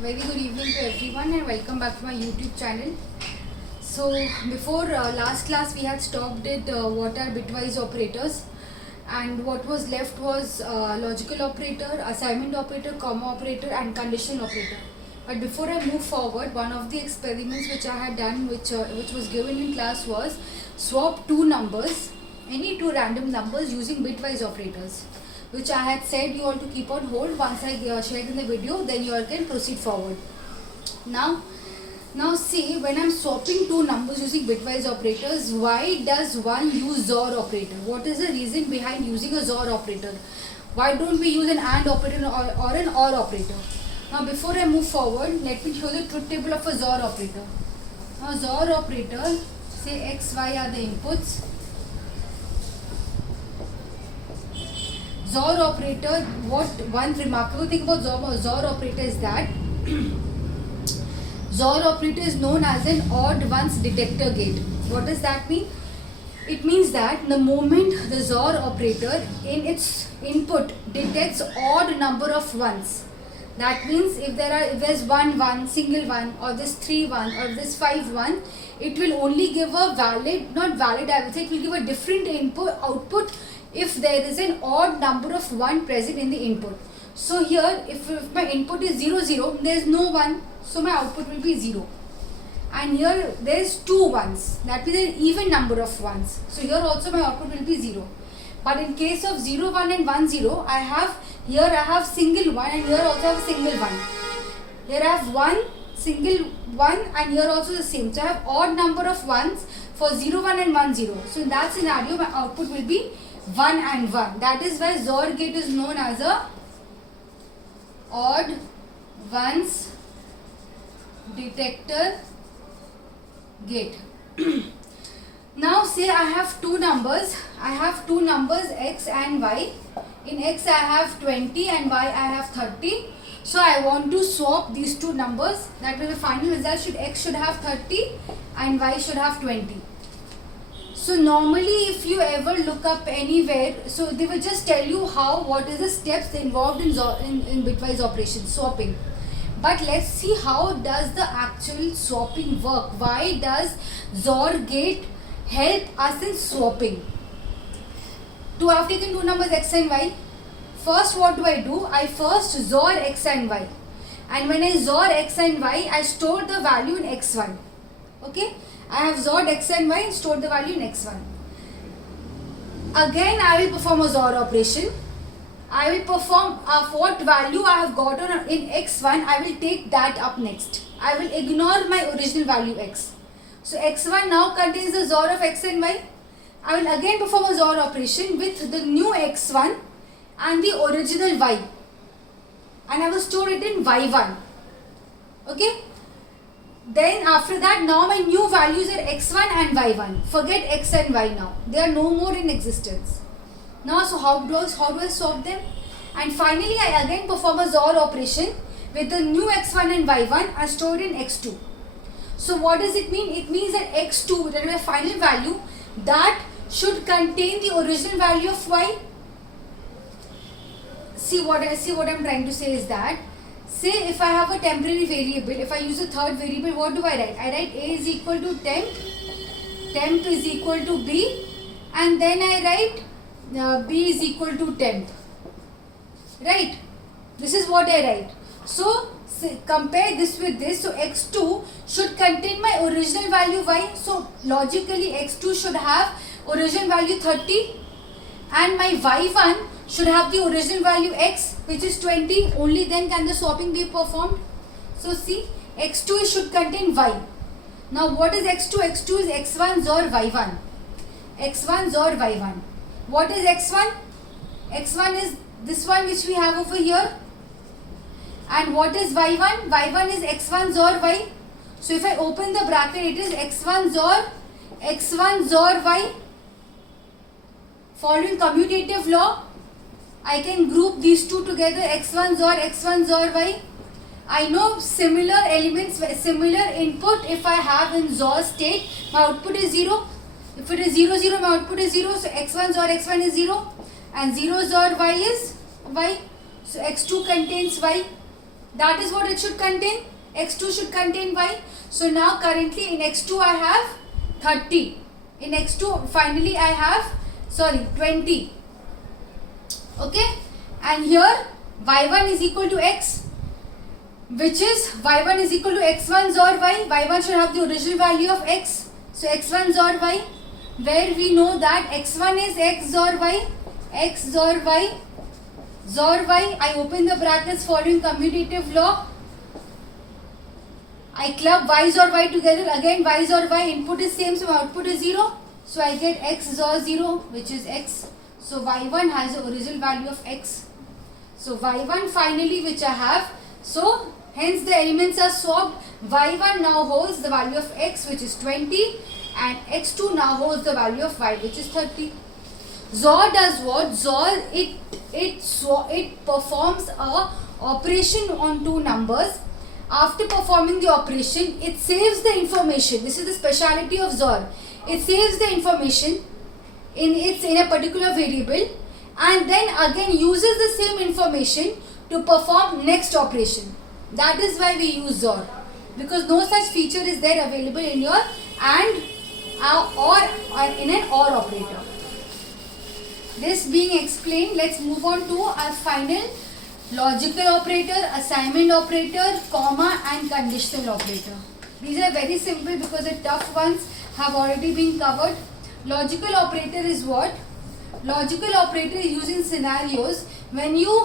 Very good evening to everyone and welcome back to my YouTube channel. So before last class we had stopped at what are bitwise operators, and what was left was logical operator, assignment operator, comma operator and conditional operator. But before I move forward, one of the experiments which I had done, which was given in class, was swap two numbers, any two random numbers using bitwise operators, which I had said you all to keep on hold. Once I shared in the video, then you all can proceed forward. Now see, when I'm swapping two numbers using bitwise operators, why does one use XOR operator? What is the reason behind using a XOR operator? Why don't we use an AND operator or an OR operator? Now before I move forward, let me show the truth table of a XOR operator. Now XOR operator, say X, Y are the inputs. XOR operator, one remarkable thing about XOR operator is that XOR operator is known as an odd ones detector gate. What does that mean? It means that the moment the XOR operator in its input detects odd number of ones, that means if there's one, single one, or this 3 1, or this 5 1, it will only give a not valid, I would say it will give a different output if there is an odd number of 1 present in the input. So here, if my input is 0 0, there is no 1, so my output will be 0. And here there is 2 ones, that means an even number of ones. So here also my output will be 0. But in case of 0 1 and 1 0, I have single 1 and here also I have single 1. Here I have one single 1 and here also the same. So I have odd number of ones for 0 1 and 1 0. So in that scenario, my output will be 1 and 1. That is why XOR gate is known as a odd ones detector gate. Now say I have two numbers. X and Y. In X I have 20 and Y I have 30. So I want to swap these two numbers. That will be the final result. X should have 30 and Y should have 20. So normally if you ever look up anywhere, so they will just tell you what is the steps involved in bitwise operation, swapping. But let's see how does the actual swapping work. Why does XOR gate help us in swapping? I have taken two numbers X and Y. First what do? I first XOR X and Y. And when I XOR X and Y, I store the value in X1. Okay? I have XORed X and Y and stored the value in X1. Again I will perform a XOR operation. I will perform what value I have gotten in X1, I will take that up next. I will ignore my original value X. So X1 now contains the XOR of X and Y. I will again perform a XOR operation with the new X1 and the original Y. And I will store it in Y1. Okay? Then after that, now my new values are X1 and Y1. Forget X and Y now. They are no more in existence. Now, so how do I swap them? And finally, I again perform a XOR operation with the new X1 and Y1 are stored in X2. So what does it mean? It means that X2, that is my final value, that should contain the original value of Y. See what I'm trying to say is that, say if I have a temporary variable, if I use a third variable, what do I write? I write A is equal to temp is equal to B, and then I write B is equal to temp. Right? This is what I write. So compare this with this. So X2 should contain my original value Y. So logically X2 should have original value 30 and my Y1 should have the original value X, which is 20. Only then can the swapping be performed. So see, X2 should contain Y. Now what is X2? X2 is X1 XOR Y1. X1 XOR Y1. What is X1? X1 is this one which we have over here. And what is Y1? Y1 is X1 XOR Y. So if I open the bracket, it is X1 XOR Y. Following commutative law, I can group these two together, X1 XOR Y. I know similar elements, similar input if I have in XOR state, my output is 0. If it is 0 0, my output is 0. So X1 XOR X1 is 0 and 0 XOR Y is Y. So X2 contains Y. That is what it should contain. X2 should contain y. So now currently in X2 I have 30. In X2 finally I have 20. Okay, and here y1 is equal to x, which is y1 is equal to x1 XOR y. Y1 should have the original value of x. So x1 XOR y, where we know that x1 is x XOR y, x XOR y, XOR y. I open the brackets following commutative law. I club y XOR y together. Again y XOR y, input is same, so output is 0. So I get x XOR 0, which is x. So y1 has the original value of x. So y1 finally, which I have. So hence the elements are swapped. Y1 now holds the value of x, which is 20, and x2 now holds the value of y, which is 30. XOR does what? XOR it performs a operation on two numbers. After performing the operation, it saves the information. This is the speciality of XOR. It saves the information in a particular variable, and then again uses the same information to perform next operation. That is why we use XOR, because no such feature is there available in your AND or in an OR operator. This being explained, let's move on to our final logical operator, assignment operator, comma and conditional operator. These are very simple because the tough ones have already been covered. Logical operator is what? Logical operator is used in scenarios when you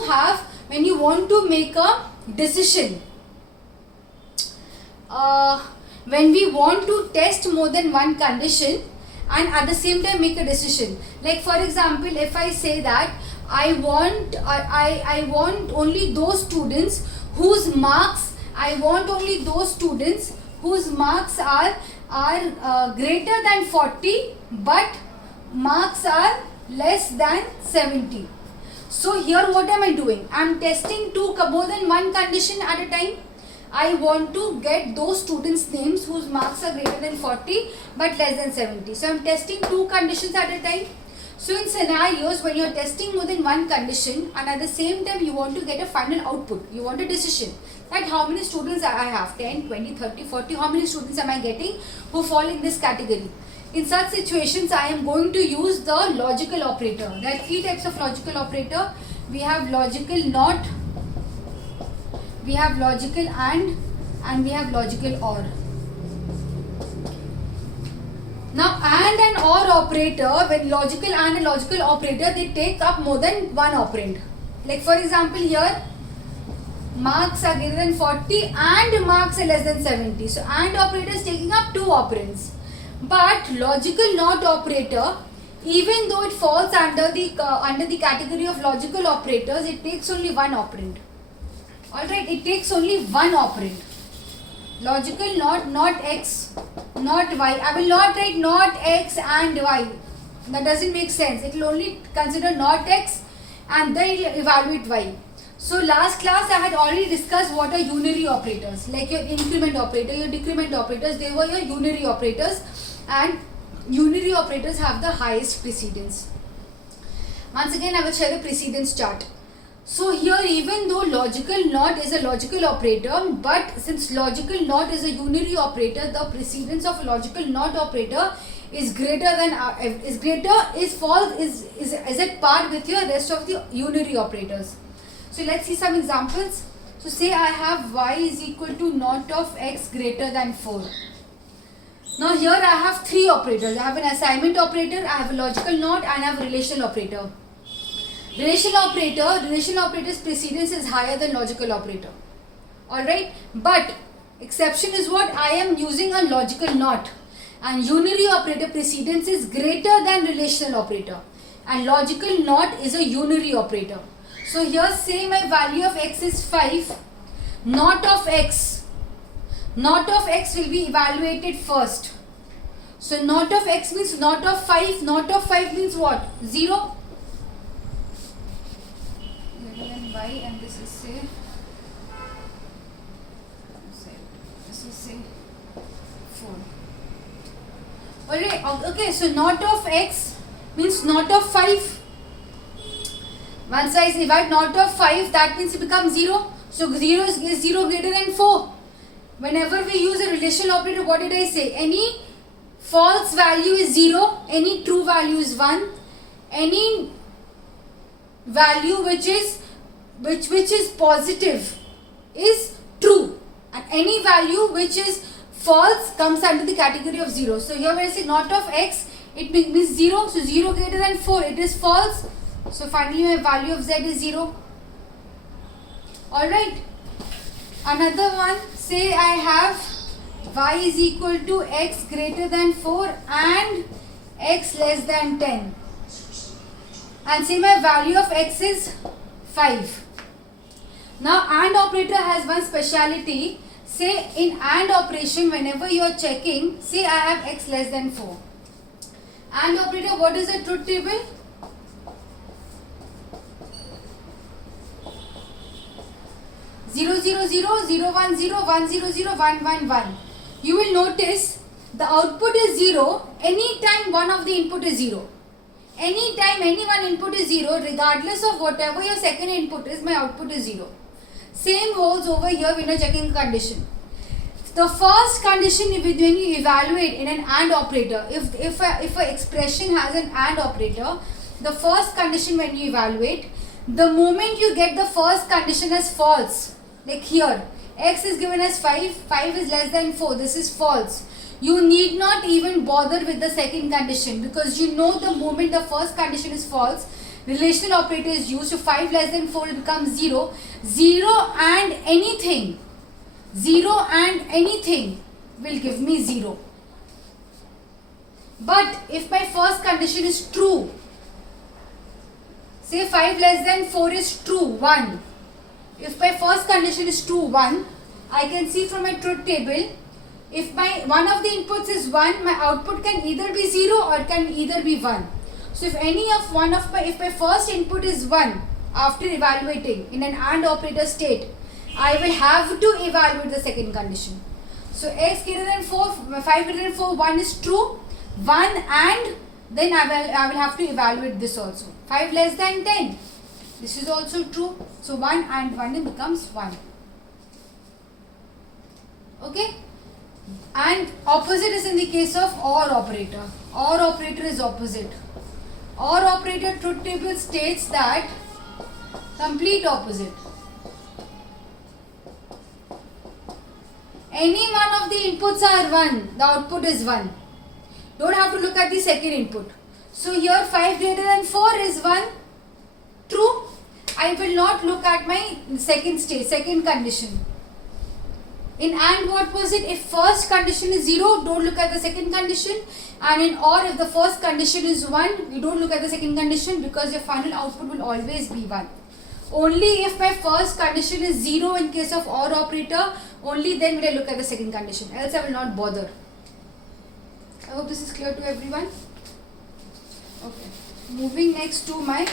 want to make a decision. When we want to test more than one condition and at the same time make a decision. Like for example, if I say that I want only those students whose marks are greater than 40 but marks are less than 70. So here what am I doing? I am testing more than one condition at a time. I want to get those students' names whose marks are greater than 40 but less than 70. So I am testing two conditions at a time. So in scenarios when you are testing more than one condition and at the same time you want to get a final output, you want a decision that how many students I have, 10, 20, 30, 40, how many students am I getting who fall in this category. In such situations I am going to use the logical operator. There are three types of logical operator. We have logical NOT, we have logical and we have logical OR. Now AND and OR operator, when logical AND and logical operator, they take up more than one operand. Like for example here, marks are greater than 40 and marks are less than 70. So AND operator is taking up two operands. But logical NOT operator, even though it falls under the category of logical operators, it takes only one operand. Alright, it takes only one operand. Logical not x, not y. I will not write not x and y. That doesn't make sense. It will only consider not x and then it will evaluate y. So last class I had already discussed what are unary operators. Like your increment operator, your decrement operators, they were your unary operators, and unary operators have the highest precedence. Once again I will share the precedence chart. So here, even though logical NOT is a logical operator, but since logical NOT is a unary operator, the precedence of a logical NOT operator is greater than is at par with your rest of the unary operators. So let's see some examples. So say I have y is equal to NOT of x greater than 4. Now here I have three operators. I have an assignment operator, I have a logical NOT, and I have a relational operator. Relational operator's precedence is higher than logical operator. Alright, but exception is what? I am using a logical NOT, and unary operator precedence is greater than relational operator, and logical NOT is a unary operator. So here say my value of x is 5, NOT of x will be evaluated first. So NOT of x means NOT of 5, NOT of 5 means what? 0. Y, and this is say 4. Alright, okay, so NOT of x means NOT of 5. Once I divide NOT of 5, that means it becomes 0. So 0 is 0 greater than 4. Whenever we use a relational operator, what did I say? Any false value is 0, any true value is 1, any value which is positive is true, and any value which is false comes under the category of 0. So here when I say not of x, it means 0. So 0 greater than 4, it is false. So finally my value of z is 0. Alright. Another one, say I have y is equal to x greater than 4 and x less than 10. And say my value of x is 5. Now AND operator has one speciality. Say in AND operation, whenever you are checking, say I have x less than 4. AND operator, what is the truth table? Zero zero zero, 0 1 0, 1 0 0, 1 1 1. You will notice the output is 0 anytime one of the input is 0. Anytime any one input is 0, regardless of whatever your second input is, my output is 0. Same holds over here when you are checking condition. The first condition when you evaluate in an AND operator, if a expression has an AND operator, the first condition when you evaluate, the moment you get the first condition as false, like here, x is given as 5, 5 is less than 4, this is false. You need not even bother with the second condition, because you know the moment the first condition is false, relational operator is used. So 5 less than 4 becomes 0. 0 and anything will give me 0. But if my first condition is true, say 5 less than 4 is true, 1. If my first condition is true, 1, I can see from my truth table, if my one of the inputs is 1, my output can either be 0 or can either be 1. So if if my first input is 1 after evaluating in an AND operator state, I will have to evaluate the second condition. So x greater than 4, 5 greater than 4, 1 is true, 1 and then I will have to evaluate this also. 5 less than 10, this is also true. So 1 and 1 becomes 1. Okay. And opposite is in the case of OR operator. OR operator is opposite. OR operator truth table states that complete opposite. Any one of the inputs are 1, the output is 1. Don't have to look at the second input. So here 5 greater than 4 is 1, true. I will not look at my second condition. In AND, what was it? If first condition is 0, don't look at the second condition. And in OR, if the first condition is 1, you don't look at the second condition, because your final output will always be 1. Only if my first condition is 0 in case of OR operator, only then will I look at the second condition. Else I will not bother. I hope this is clear to everyone. Okay. Moving next to my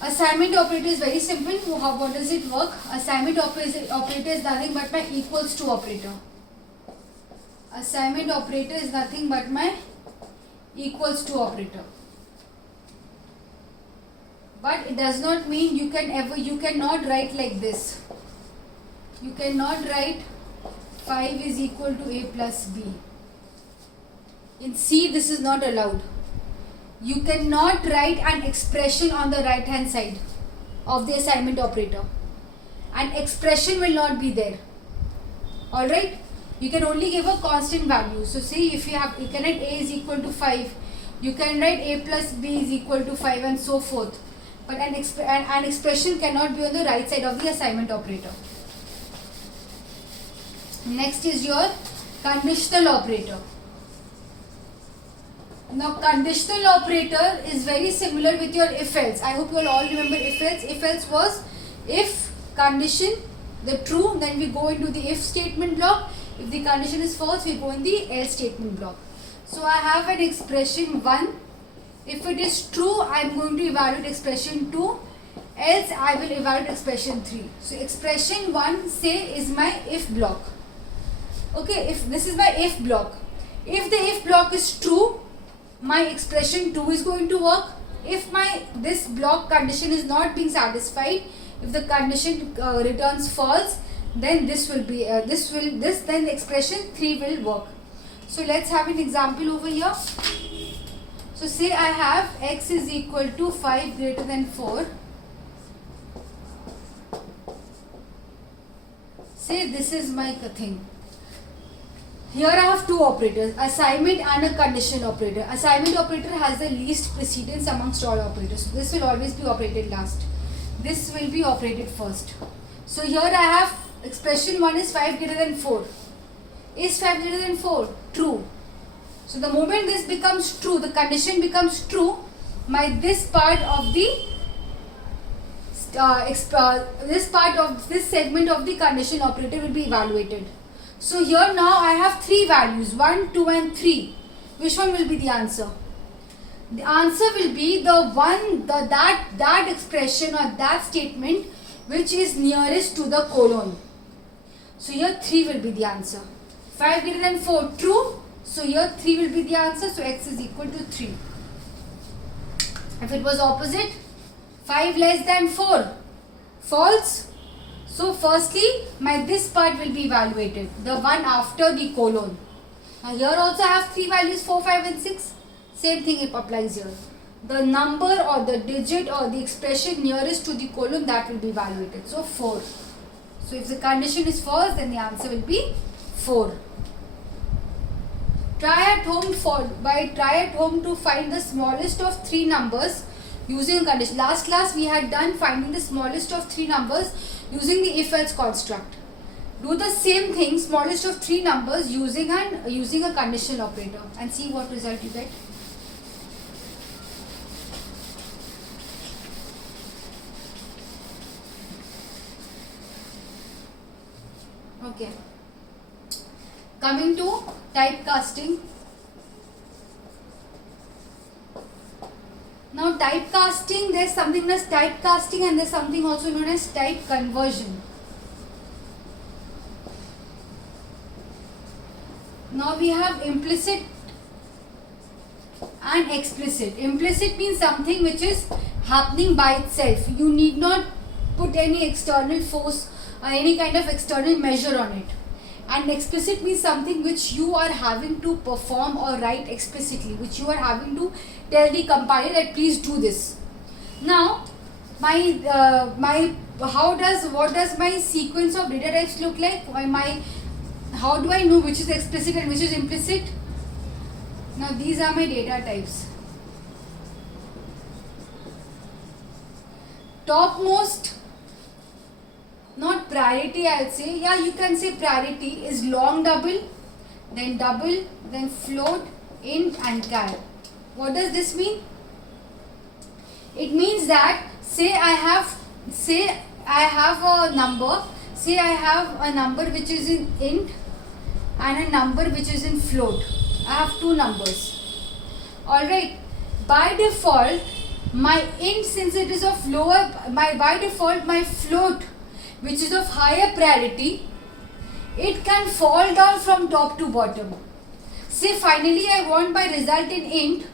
assignment operator is very simple. What does it work? Assignment operator is nothing but my equals to operator. Assignment operator is nothing but my equals to operator. But it does not mean you cannot write like this. You cannot write 5 is equal to a plus b. In C, this is not allowed. You cannot write an expression on the right hand side of the assignment operator. An expression will not be there. Alright? You can only give a constant value. So say if you can write a is equal to 5, you can write a plus b is equal to 5 and so forth. But an expression cannot be on the right side of the assignment operator. Next is your conditional operator. Now conditional operator is very similar with your if else. I hope you all remember if else. If else was if condition the true, then we go into the if statement block. If the condition is false, we go in the else statement block. So I have an expression 1. If it is true, I am going to evaluate expression 2. Else I will evaluate expression 3. So expression 1 say is my if block. Okay, if this is my if block. If the if block is true, my expression 2 is going to work. If this block condition is not being satisfied, If the condition returns false, then this will be then the expression 3 will work. So let's have an example over here. So say I have x is equal to 5 greater than 4. Say this is my thing. Here I have two operators, assignment and a condition operator. Assignment operator has the least precedence amongst all operators. So this will always be operated last. This will be operated first. So here I have expression 1 is 5 greater than 4. Is 5 greater than 4? True. So the moment this becomes true, the condition becomes true, this part of this segment of the condition operator will be evaluated. So here now I have three values, 1, 2 and 3. Which one will be the answer? The answer will be that expression or that statement which is nearest to the colon. So here 3 will be the answer. 5 greater than 4, true. So here 3 will be the answer. So x is equal to 3. If it was opposite, 5 less than 4, false. So firstly, this part will be evaluated, the one after the colon. Now here also I have three values, 4, 5 and 6. Same thing it applies here. The number or the digit or the expression nearest to the colon, that will be evaluated. So 4. So if the condition is false, then the answer will be 4. Try at home to find the smallest of three numbers using a condition. Last class we had done finding the smallest of three numbers using the if-else construct. Do the same thing, smallest of three numbers using a conditional operator, and see what result you get. Okay. Coming to typecasting. Now typecasting, there's something known as typecasting and there's something also known as type conversion. Now we have implicit and explicit. Implicit means something which is happening by itself. You need not put any external force or any kind of external measure on it. And explicit means something which you are having to perform or write explicitly, which you are having to tell the compiler that please do this. Now, what does my sequence of data types look like? How do I know which is explicit and which is implicit? Now these are my data types. Topmost, not priority, I'll say. Yeah, you can say priority is long double, then float, int and char. What does this mean? It means that say I have a number. Say I have a number which is in int and a number which is in float. I have two numbers. Alright. By default, my int, since it is of lower, by default my float, which is of higher priority, it can fall down from top to bottom. Say finally I want my result in int,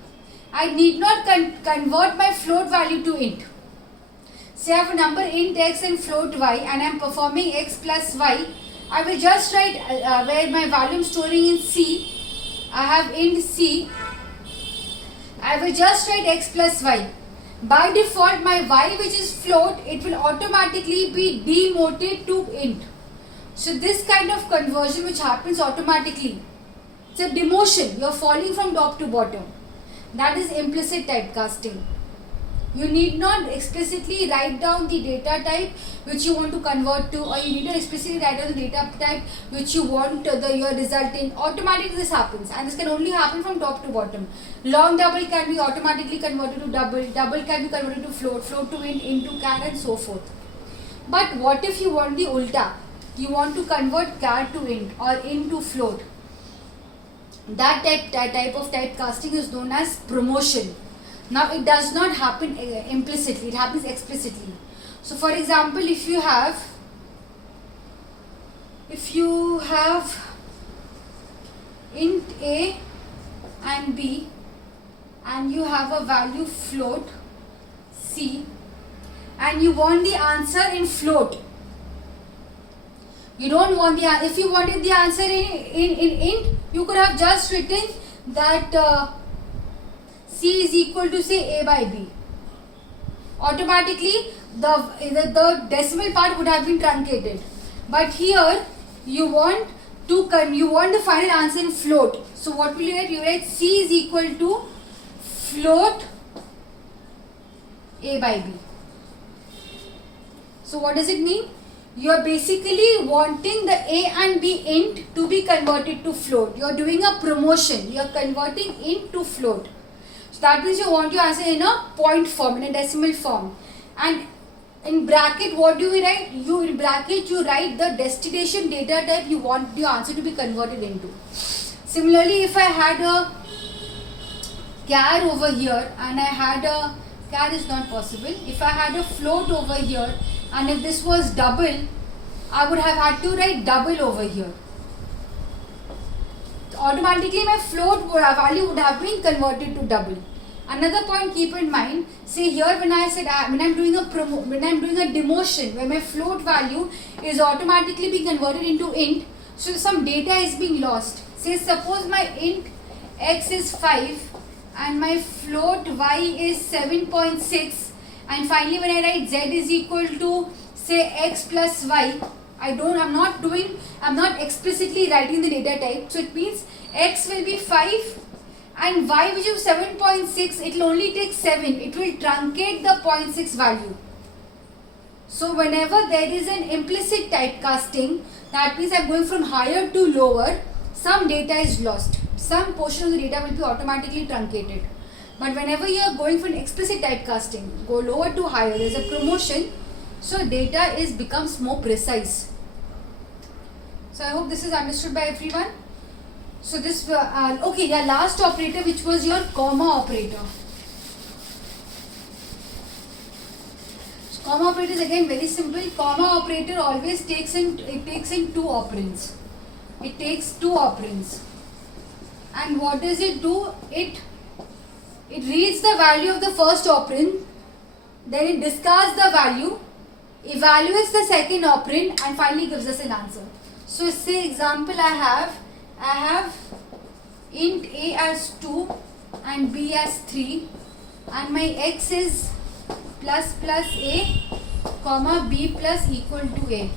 I need not convert my float value to int. Say I have a number int x and float y and I am performing x plus y. I will just write where my value I am storing in C. I have int C. I will just write x plus y. By default my y, which is float, it will automatically be demoted to int. So this kind of conversion which happens automatically, it's a demotion. You are falling from top to bottom. That is implicit typecasting. You need not explicitly write down the data type which you want to convert to, or you need to explicitly write down the data type which you want your result in. Automatically this happens, and this can only happen from top to bottom. Long double can be automatically converted to double, double can be converted to float, float to int to char and so forth. But what if you want the ulta? You want to convert char to int or int to float. That type of typecasting is known as promotion. Now it does not happen implicitly, it happens explicitly. So for example, if you have int a and b and you have a value float c, and you want the answer in float. You don't want the, if you wanted the answer in int, you could have just written that C is equal to say A by B. Automatically the decimal part would have been truncated. But here you want the final answer in float. So what will you write? You write C is equal to float A by B. So what does it mean? You are basically wanting the A and B int to be converted to float. You are doing a promotion. You are converting int to float. So that means you want your answer in a point form, in a decimal form. And in bracket, what do we write? In bracket, you write the destination data type you want your answer to be converted into. Similarly, if I had a char over here and I had a, char is not possible. If I had a float over here and if this was double, I would have had to write double over here. Automatically my float value would have been converted to double. Another point, keep in mind, say here when I said when I'm doing a demotion where my float value is automatically being converted into int, so some data is being lost. Say suppose my int x is 5 and my float y is 7.6, and finally when I write z is equal to say x plus y, I'm not explicitly writing the data type, so it means x will be 5 and y, which is 7.6, it will only take 7, it will truncate the 0.6 value. So whenever there is an implicit typecasting, that means I'm going from higher to lower, some data is lost, some portion of the data will be automatically truncated. But whenever you are going for an explicit typecasting, go lower to higher, there is a promotion, so data becomes more precise. So I hope this is understood by everyone. So this, last operator, which was your comma operator. So comma operator is again very simple. Comma operator always takes in two operands. It takes two operands. And what does it do? It reads the value of the first operand, then it discards the value, evaluates the second operand, and finally gives us an answer. So say example, I have int a as 2 and b as 3, and my x is plus a comma b plus equal to a.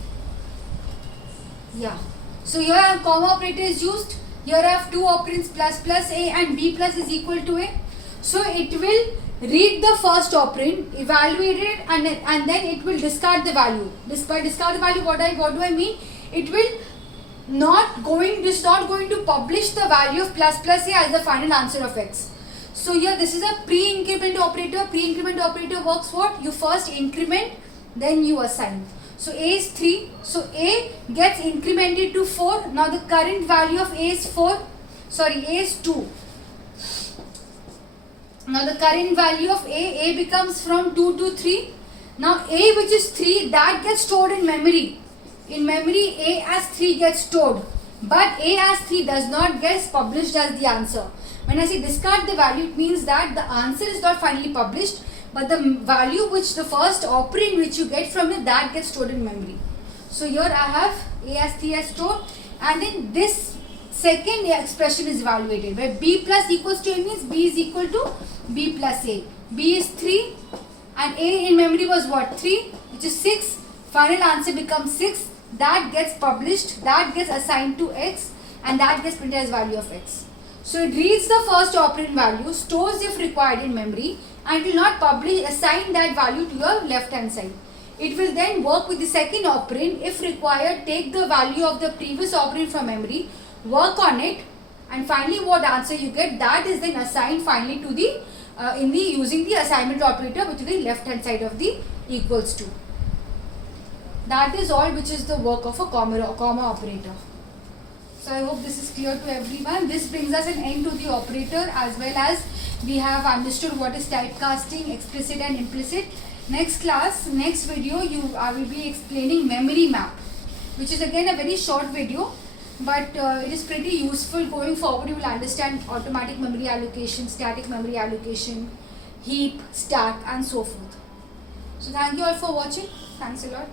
Yeah. So here a comma operator is used. Here I have two operands plus a and b plus is equal to a. So it will read the first operand, evaluate it, and then it will discard the value. By discard the value, what do I mean? It will not going to publish the value of plus a as the final answer of x. So here this is a pre-increment operator. Pre-increment operator works what? You first increment, then you assign. So a is 3, so a gets incremented to 4. Now the current value of a is a is 2. Now the current value of a becomes from 2 to 3. Now a, which is 3, that gets stored in memory. In memory, a as 3 gets stored, but a as 3 does not get published as the answer. When I say discard the value, it means that the answer is not finally published, but the value which the first operand which you get from it, that gets stored in memory. So here I have a as 3 as stored, and then this second expression is evaluated, where b plus equals to a means b is equal to b plus a. b is 3 and a in memory was what? 3, which is 6. Final answer becomes 6. That gets published, that gets assigned to x, and that gets printed as value of x. So it reads the first operand value, stores if required in memory, and will not assign that value to your left hand side. It will then work with the second operand, if required, take the value of the previous operand from memory, work on it, and finally what answer you get, that is then assigned finally to the using the assignment operator, which is the left hand side of the equals to. That is all which is the work of a comma operator. So I hope this is clear to everyone. This brings us an end to the operator, as well as we have understood what is typecasting, explicit and implicit. Next video, I will be explaining memory map, which is again a very short video, but it is pretty useful. Going forward, you will understand automatic memory allocation, static memory allocation, heap, stack, and so forth. So thank you all for watching. Thanks a lot.